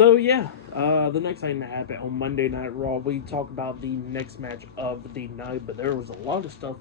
So yeah, the next thing that happened on Monday Night Raw, we talk about the next match of the night, but there was a lot of stuff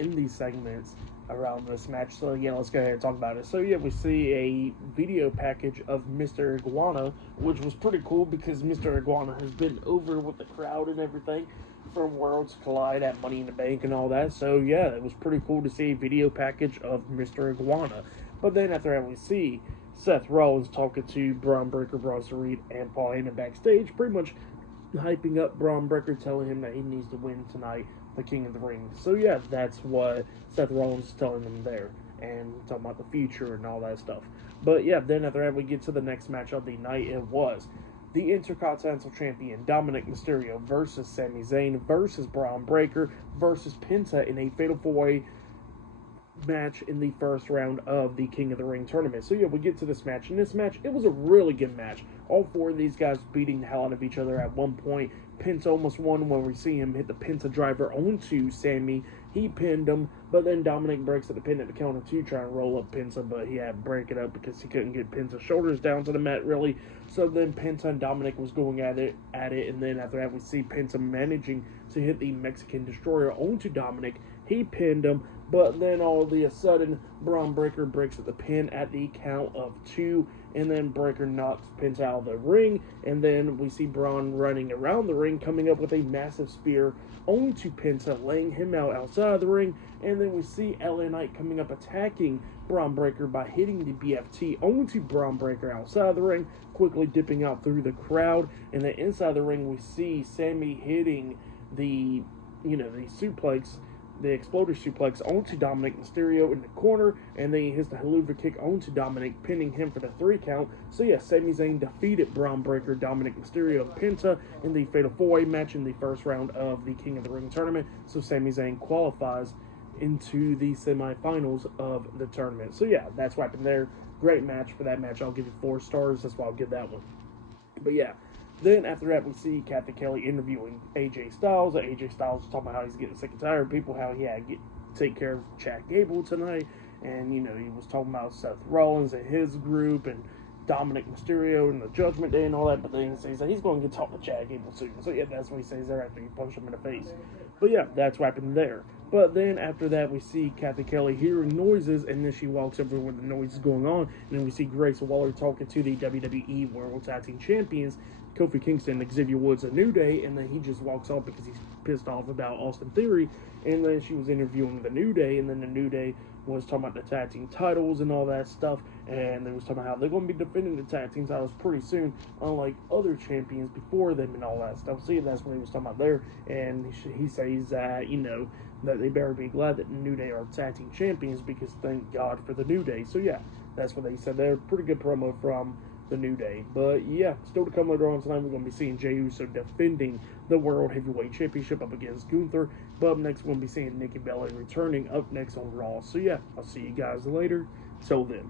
in these segments around this match. So yeah, let's go ahead and talk about it. So yeah, we see a video package of Mr. Iguana, which was pretty cool because Mr. Iguana has been over with the crowd and everything from Worlds Collide at Money in the Bank and all that. So yeah, it was pretty cool to see a video package of Mr. Iguana. But then after that, we see Seth Rollins talking to Braun Breaker, Bronson Reed, and Paul Heyman backstage, pretty much hyping up Braun Breaker, telling him that he needs to win tonight, the King of the Ring. So yeah, that's what Seth Rollins is telling them there, and talking about the future and all that stuff. But yeah, then after that, we get to the next match of the night. It was the Intercontinental Champion Dominik Mysterio versus Sami Zayn versus Braun Breaker versus Penta in a fatal four-way match in the first round of the King of the Ring tournament. So yeah, we get to this match. In this match, it was a really good match. All four of these guys beating the hell out of each other at one point. Penta almost won when we see him hit the Penta driver onto Sammy. He pinned him, but then Dominik breaks at the pin at the count of two, trying to roll up Penta, but he had to break it up because he couldn't get Penta's shoulders down to the mat, really. So then Penta and Dominik was going at it, and then after that, we see Penta managing to hit the Mexican Destroyer onto Dominik. He pinned him, but then all of a sudden, Braun Breaker breaks at the pin at the count of two, and then Breaker knocks Penta out of the ring, and then we see Braun running around the ring, coming up with a massive spear onto Penta, laying him out outside of the ring, and then we see LA Knight coming up attacking Braun Breaker by hitting the BFT onto Braun Breaker outside of the ring, quickly dipping out through the crowd, and then inside the ring we see Sammy hitting the suplex, the exploder suplex onto Dominik Mysterio in the corner, and then he hits the haluva kick onto Dominik, pinning him for the 3 count. So yeah, Sami Zayn defeated Braun Breaker, Dominik Mysterio, and Penta in the Fatal 4-Way match in the first round of the King of the Ring tournament. So Sami Zayn qualifies into the semifinals of the tournament. So yeah, that's what happened there. Great match. For that match, I'll give it 4 stars. That's why I'll give that one. But yeah, then after that, we see Kathy Kelly interviewing AJ Styles. AJ Styles is talking about how he's getting sick and tired of people, how he had to take care of Chad Gable tonight. And, he was talking about Seth Rollins and his group and Dominik Mysterio and the Judgment Day and all that. But then he says that he's going to get talk to Chad Gable soon. So yeah, that's what he says there after he punched him in the face. But yeah, that's what happened there. But then after that, we see Kathy Kelly hearing noises, and then she walks over where the noise is going on, and then we see Grace Waller talking to the WWE World Tag Team Champions, Kofi Kingston, Xavier Woods, a New Day, and then he just walks off because he's pissed off about Austin Theory, and then she was interviewing the New Day, and then the New Day was talking about the tag team titles and all that stuff, and they was talking about how they're going to be defending the tag team titles pretty soon, unlike other champions before them and all that stuff. See, that's what he was talking about there, and he says that, that they better be glad that the New Day are tag team champions because thank God for the New Day. So yeah, that's what they said there. Pretty good promo from the New Day. But yeah, still to come later on tonight, we're going to be seeing Jey Uso defending the World Heavyweight Championship up against Gunther. But up next, we're going to be seeing Nikki Bella returning up next on Raw. So yeah, I'll see you guys later. Till then.